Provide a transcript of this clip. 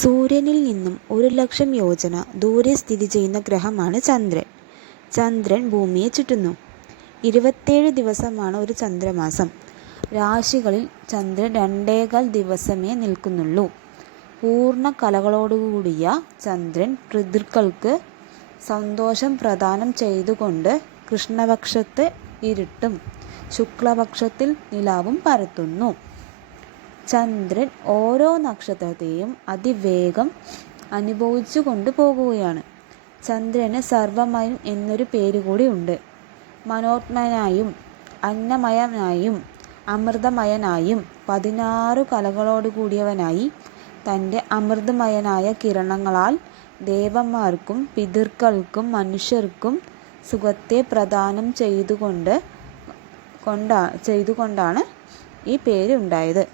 സൂര്യനിൽ നിന്നും ഒരു ലക്ഷം യോജന ദൂരെ സ്ഥിതി ചെയ്യുന്ന ഗ്രഹമാണ് ചന്ദ്രൻ. ചന്ദ്രൻ ഭൂമിയെ ചുറ്റുന്നു. ഇരുപത്തേഴ് ദിവസമാണ് ഒരു ചന്ദ്രമാസം. രാശികളിൽ ചന്ദ്രൻ രണ്ടേകാൽ ദിവസമേ നിൽക്കുന്നുള്ളൂ. പൂർണ കലകളോടുകൂടിയ ചന്ദ്രൻ പിതൃക്കൾക്ക് സന്തോഷം പ്രദാനം ചെയ്തുകൊണ്ട് കൃഷ്ണപക്ഷത്ത് ഇരുട്ടും ശുക്ലപക്ഷത്തിൽ നിലാവും പരത്തുന്നു. ചന്ദ്രൻ ഓരോ നക്ഷത്രത്തെയും അതിവേഗം അനുഭവിച്ചു പോകുകയാണ്. ചന്ദ്രന് സർവമയൻ എന്നൊരു പേര് കൂടി ഉണ്ട്. മനോത്മനായും അന്നമയനായും അമൃതമയനായും പതിനാറു കലകളോടുകൂടിയവനായി തന്റെ അമൃതമയനായ കിരണങ്ങളാൽ ദേവന്മാർക്കും പിതൃക്കൾക്കും മനുഷ്യർക്കും സുഖത്തെ പ്രദാനം ചെയ്തുകൊണ്ട് കൊണ്ടാ ചെയ്തുകൊണ്ടാണ് ഈ പേര് ഉണ്ടായത്.